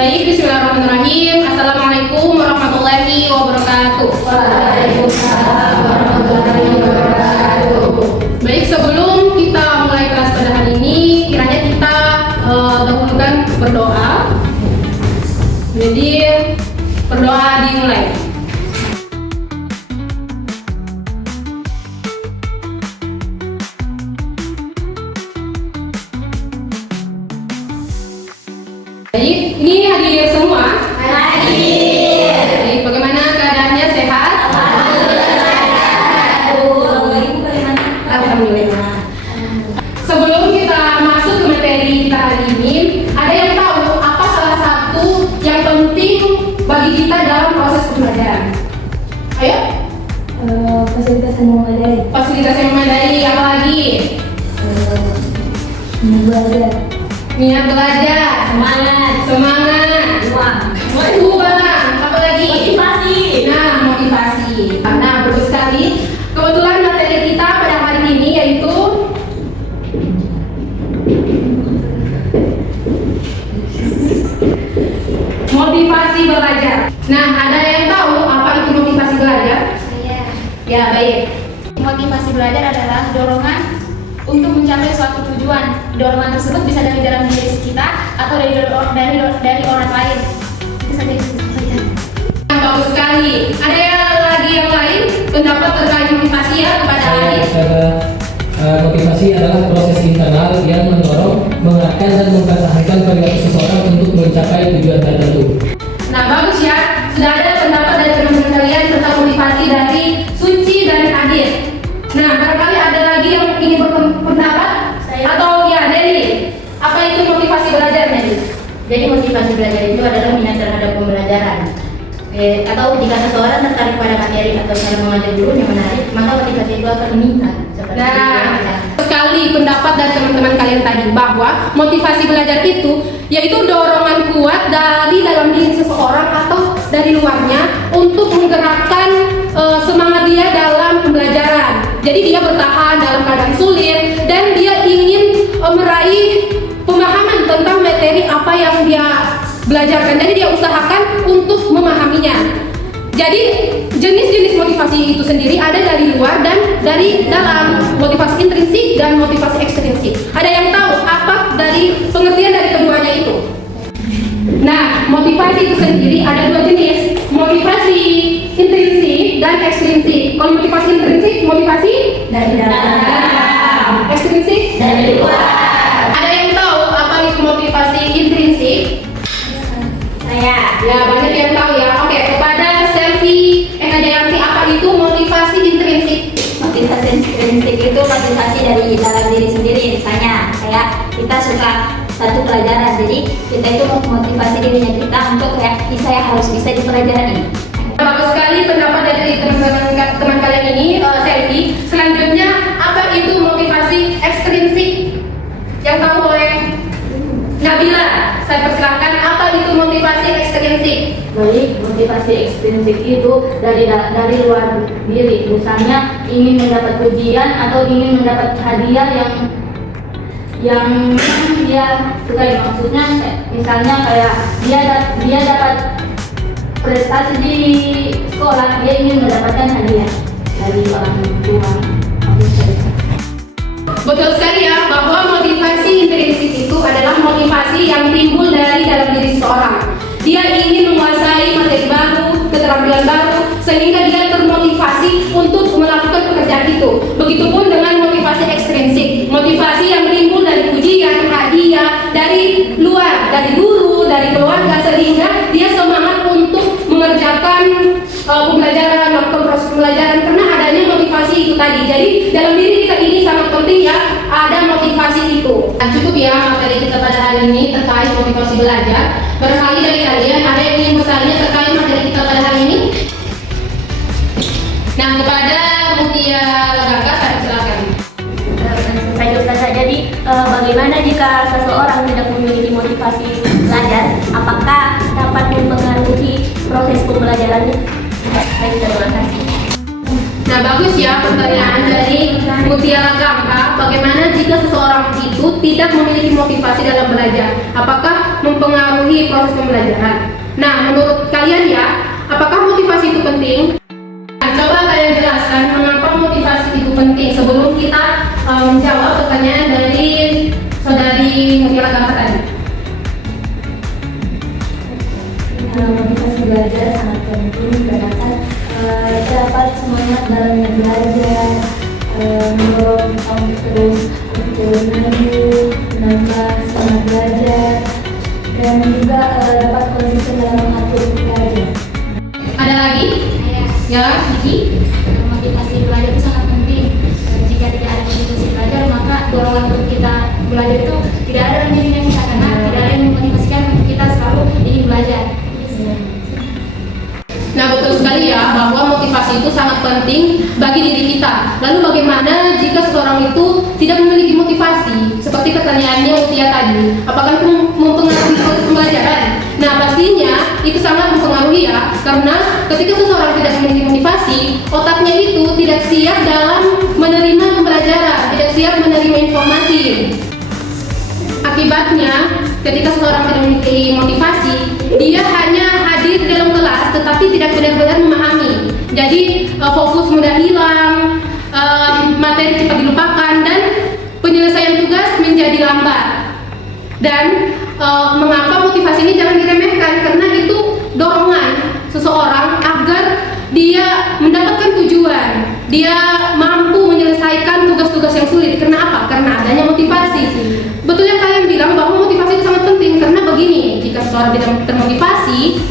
Baik, bismillahirrahmanirrahim. Assalamualaikum warahmatullahi wabarakatuh. Waalaikumsalam warahmatullahi wabarakatuh. Baik, sebelum kita mulai kelas pada hari ini, kiranya kita dahulukan berdoa. Jadi, berdoa dimulai. Baik, ini hadir semua. Hadir. Baik, bagaimana keadaannya, sehat? Alhamdulillah. Sebelum kita masuk ke materi kita hari ini, ada yang tahu apa salah satu yang penting bagi kita dalam proses pembelajaran? Ayo. Fasilitas yang memadai. Fasilitas yang memadai, apa lagi? Belajar. Niat belajar, semangat, uang, apa lagi? Motivasi. Nah, motivasi. Nah, bagus sekali. Kebetulan materi kita pada hari ini yaitu motivasi belajar. Nah, ada yang tahu apa itu motivasi belajar? Saya. Ya, baik. Motivasi belajar adalah dorongan untuk mencapai suatu tujuan. Dorongan tersebut bisa dari dalam diri kita atau dari orang lain. Itu saja. Bagus sekali. Ada lagi yang lain pendapat terkait motivasi ya kepada Adit? Motivasi adalah proses internal yang mendorong, mengarahkan dan mempertahankan perilaku seseorang untuk mencapai tujuan tertentu. Nah, bagus ya. Sudah ada pendapat dari teman-teman kalian tentang motivasi dari Suci dan Adit. Nah, barangkali ada lagi yang ingin berpendapat? Atau ya, Nelly, apa itu motivasi belajar, Nelly? Jadi motivasi belajar itu adalah minat terhadap pembelajaran. Atau jika seseorang tertarik pada materi atau cara mengajar guru yang menarik, maka motivasi itu akan meningkat. Nah, sekali pendapat dari teman-teman kalian tadi bahwa motivasi belajar itu yaitu dorongan kuat dari dalam diri seseorang atau dari luarnya untuk menggerakkan semangat dia dalam pembelajaran. Jadi dia bertahan dalam keadaan sulit dan dia ingin meraih pemahaman tentang materi apa yang dia belajarkan. Jadi dia usahakan untuk memahaminya. Jadi jenis-jenis motivasi itu sendiri ada dari luar dan dari dalam, motivasi intrinsik dan motivasi ekstrinsik. Ada yang tahu apa dari pengertian dari keduanya itu? Nah, motivasi itu sendiri ada dua jenis, motivasi intrinsik dan ekstrinsik. Kalau motivasi intrinsik, motivasi Dari dalam. ekstrinsik Dari luar. Ada yang tahu apa itu motivasi intrinsik? Saya. Ya, banyak yang tahu ya. Oke, kepada Selvi Ekajayanti, apa itu motivasi intrinsik? Motivasi intrinsik itu motivasi dari dalam diri sendiri. Misalnya, kayak kita suka satu pelajaran, jadi kita itu motivasi dirinya kita untuk kayak saya harus bisa di pelajaran ini. Bagus sekali pendapat dari teman kalian ini, Selvi. Selanjutnya, apa itu motivasi ekstrinsik? Yang tahu boleh Nabila, saya persilahkan, apa itu motivasi ekstrinsik? Baik, motivasi ekstrinsik itu dari luar diri. Misalnya ingin mendapat pujian atau ingin mendapat hadiah yang dia sukai. Maksudnya misalnya kayak dia dapat prestasi di sekolah, dia ingin mendapatkan hadiah dari orang tua. Betul sekali ya, bahwa motivasi intrinsik itu adalah motivasi yang timbul dari dalam diri seseorang. Dia ingin menguasai materi baru, keterampilan baru, sehingga dia termotivasi untuk melakukan pekerjaan itu. Begitupun dengan motivasi ekstrinsik, motivasi yang timbul dari pujian, hadiah, dari luar, dari guru, dari keluarga, sehingga dia semangat untuk mengerjakan pembelajaran, melakukan proses pembelajaran karena adanya motivasi itu tadi. Jadi dalam diri kita ini sangat penting ya ada motivasi itu. Nah, cukup ya materi kita pada hari ini terkait motivasi belajar. Barangkali dari kalian ada yang ingin bertanya terkait materi kita pada hari ini? Nah, kepada Mutia Lagaka saya silakan. Baik Ustazah, jadi bagaimana jika seseorang tidak memiliki motivasi belajar, apakah dapat mempengaruhi proses pembelajarannya? Baik, terima kasih. Nah, bagus ya pertanyaan dari Mutia Lagaka. Bagaimana jika seseorang itu tidak memiliki motivasi dalam belajar? Apakah mempengaruhi proses pembelajaran. Nah, menurut kalian ya, apakah motivasi itu penting? Nah, coba kalian jelaskan mengapa motivasi itu penting sebelum kita menjawab pertanyaan dari saudari Mutiara Gata tadi. Motivasi belajar sangat penting karena kan dapat semangat dalam belajar, mendorong kamu terus maju, menambah semangat belajar, dan juga dapat konsisten dalam mengatur belajar. Ada lagi? Ya, Siti. Motivasi belajar itu sangat penting. Jika tidak ada motivasi belajar, maka dorongan untuk kita belajar itu tidak ada dalam dirinya kita, karena tidak ada yang memotivasikan untuk kita selalu ingin belajar. Nah, betul sekali ya bahwa motivasi itu sangat penting bagi diri kita. Lalu bagaimana jika seseorang itu tidak memiliki motivasi? Seperti pertanyaannya Mutia tadi, apakah itu mempengaruhi proses pembelajaran? Nah, pastinya itu sangat mempengaruhi ya, karena ketika seseorang tidak memiliki motivasi, otaknya itu tidak siap dalam menerima pembelajaran, tidak siap menerima informasi. Akibatnya, ketika seseorang tidak memiliki motivasi, dia hanya hadir dalam kelas tetapi tidak benar-benar memahami. Jadi fokus mudah hilang, materi cepat dilupakan, dan penyelesaian tugas menjadi lambat. Dan mengapa motivasi ini jangan diremehkan? Karena itu dorongan seseorang agar dia mendapatkan tujuan, dia mampu menyelesaikan tugas-tugas yang sulit. Karena apa? Karena adanya motivasi. Betul yang kalian bilang bahwa motivasi itu sangat penting, karena begini, jika seseorang tidak termotivasi,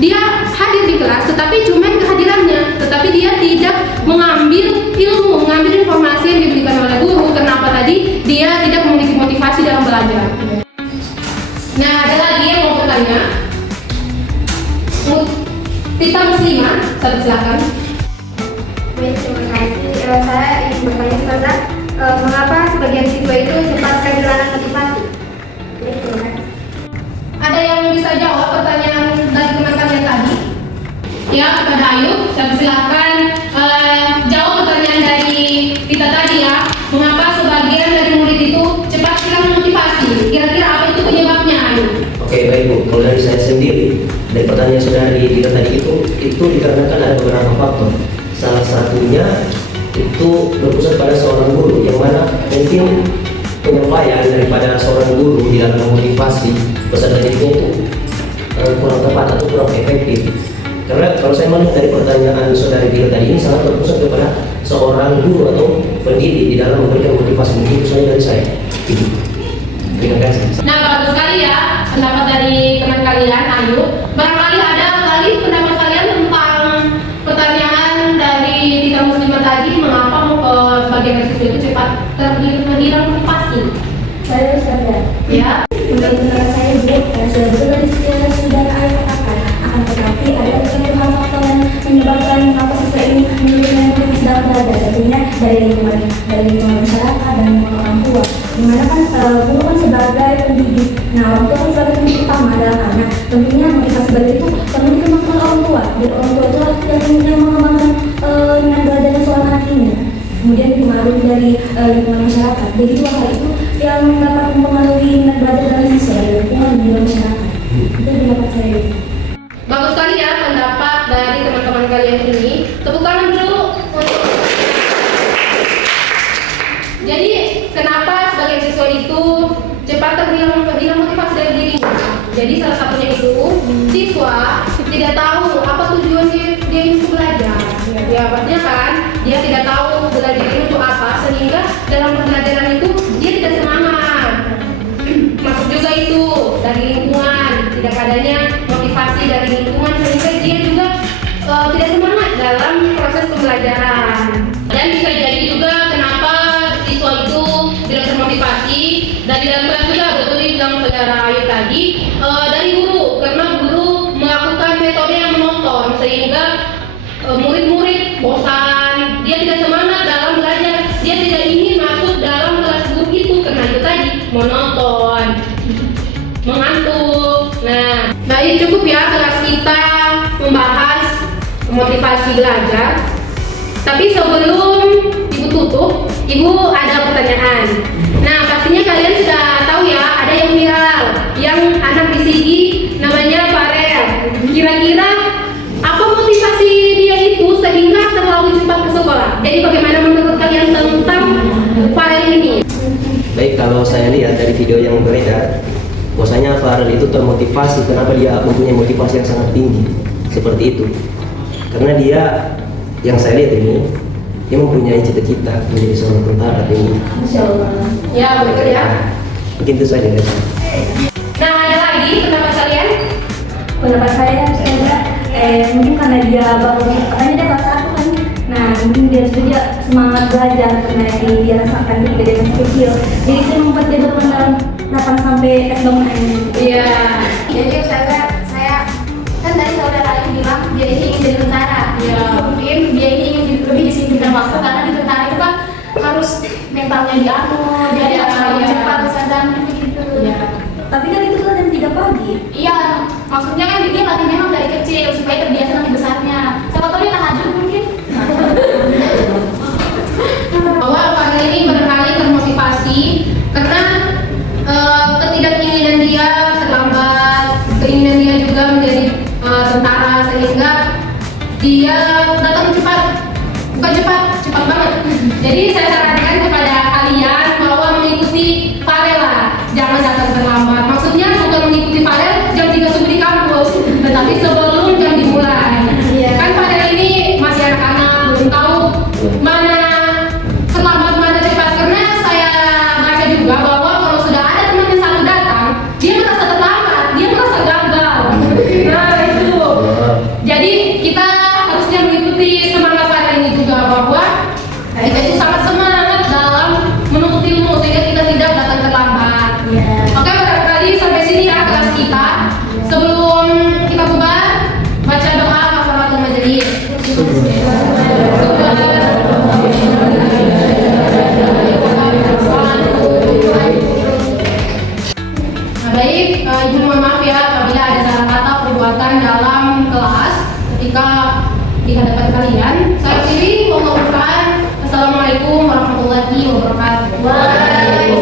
dia hadir di kelas tetapi cuma kehadirannya, tetapi dia tidak mengambil ilmu, mengambil informasi yang diberikan oleh guru. Kenapa tadi? Dia tidak memiliki motivasi dalam belajar. Nah, ada lagi yang mau bertanya? Tita Muslimah, silakan. Baik, terima kasih. Saya ingin bertanya, Ustazah, mengapa sebagian siswa itu cepat kehilangan motivasi? Baik, terima kasih. Ada yang bisa jawab pertanyaan dari teman kalian tadi? Ya, kepada Ayu, saya persilakan jawab pertanyaan dari kita tadi ya. Mengapa sebagian dari murid itu cepat kehilangan motivasi? Kira-kira apa itu penyebabnya, Ayu? Oke, baik Bu. Kalau dari saya sendiri, dari pertanyaan saudari kita tadi itu dikarenakan ada beberapa faktor. Salah satunya itu berpusat pada seorang guru, yang mana mungkin penyampaian daripada seorang guru di dalam memotivasi peserta didiknya itu kurang tepat atau kurang efektif. Karena kalau saya melihat dari pertanyaan saudari kita tadi ini sangat berpusat kepada seorang guru atau pendidik di dalam memberikan motivasi. Mungkin itu saja dari saya. Terima kasih. Nah, bagus sekali ya pendapat dari teman kalian, Ayu. Barangkali ada lagi pendapat kalian tentang pertanyaan dari Tita Muslimah tadi, mengapa sebagian siswa itu cepat terhilang motivasi? Saya sadar. Ya. Menurut saya juga sudah betul tadi sudah saya katakan, akan tetapi ada beberapa faktor yang menyebabkan apa siswa ini menurunkan motivasi dalam belajar. Tentunya dari lingkungan masyarakat dan lingkungan orang tua. Dimana kan guru kan sebagai pendidik, nah orang tua kan sebagai pendidik utama dalam anak. Tentunya motivasi belajar itu perlu dikembangkan orang tua. Jadi orang tua itu yang mengembangkan minat belajar seorang anak ini. Kemudian dipengaruhi dari lingkungan masyarakat. Jadi dua hal itu yang dapat mempengaruhi minat belajar dalam siswa dari lingkungan dan masyarakat. Itu pendapat saya. Bagus sekali ya pendapat dari teman-teman kalian ini. Tepuk tangan dulu. Jadi kenapa sebagian siswa itu cepat terhilang motivasi dari dirinya? Jadi salah satunya itu siswa tidak tahu apa tujuan dia itu belajar. Ya pastinya kan dia tidak tahu belajar itu untuk apa, sehingga dalam pembelajaran itu dia tidak semangat. Masuk juga itu dari lingkungan, tidak adanya motivasi dari lingkungan, sehingga dia juga tidak semangat dalam proses pembelajaran. Dan bisa jadi juga kenapa siswa itu tidak termotivasi dari dalam kelas juga, betul yang saudara Ayu tadi, dari guru, karena guru melakukan metode yang monoton sehingga murid-murid bosan, dia tidak semangat dalam belajar, dia tidak ingin masuk dalam kelas guru itu karena itu tadi monoton, mengantuk. Nah ini cukup ya kelas kita membahas motivasi belajar. Tapi sebelum Ibu tutup, Ibu ada pertanyaan. Nah pastinya kalian sudah tahu ya, ada yang viral, yang anak Jadi bagaimana menurut kalian tentang Farel ini? Baik, kalau saya lihat dari video yang beredar, bahwasanya Farel itu termotivasi. Kenapa dia mempunyai motivasi yang sangat tinggi seperti itu? Karena dia, yang saya lihat ini, dia mempunyai cita-cita menjadi seorang tentara ini. Masya Allah. Ya, betul ya. Mungkin itu saja guys. Nah, ada lagi pendapat kalian? Pendapat saya mungkin karena dia baru katanya dia kelas 1 kan. Nah, mungkin dia juga semangat belajar karena dia rasakan ketika dia masih kecil. Jadi itu membuat dia berperan dalam sampai S-bangunan. Iya. Jadi saya kan tadi saudara Ali bilang dia ini ingin jadi tentara. Ya mungkin dia ini ingin lebih disiplin waktu karena di tentara itu kan harus mentalnya diatur, jadi harus lebih cepat sadar begitu. Iya. Tapi kan itu kan jam 3 pagi. Iya, maksudnya kan dia latih memang dari kecil supaya terbiasa nanti besarnya. Siapa tahu dia tahajud mungkin. Bahwa Farel ini berkali termotivasi karena ketidakinginan dia terlambat, keinginan dia juga menjadi tentara, sehingga dia datang cepat, bukan cepat banget. Jadi saya sarankan kepada kalian bahwa mengikuti Farel lah, jangan datang terlambat. Maksudnya bukan mengikuti Farel jam 3 subuh di kampus, tetapi sebelum jam dimulai. Kan Farel ini masih anak-anak, belum tahu mana terlambat mana cepat. Karena saya baca juga bahwa kalau sudah ada teman yang satu datang, dia merasa terlambat, dia merasa gagal. Nah itu. Jadi kita harusnya mengikuti semangat Farel ini juga, bahwa kita itu sangat semangat dalam menuntut ilmu sehingga kita tidak datang terlambat. Oke, barangkali sampai sini ya kelas kita. Sebelum kita bubar, baca doa kafaratul majelis. Baik, Ibu mohon maaf ya apabila ada salah kata perbuatan dalam kelas ketika di hadapan kalian. Saya akhiri, wallahu a'lam. Assalamualaikum warahmatullahi wabarakatuh.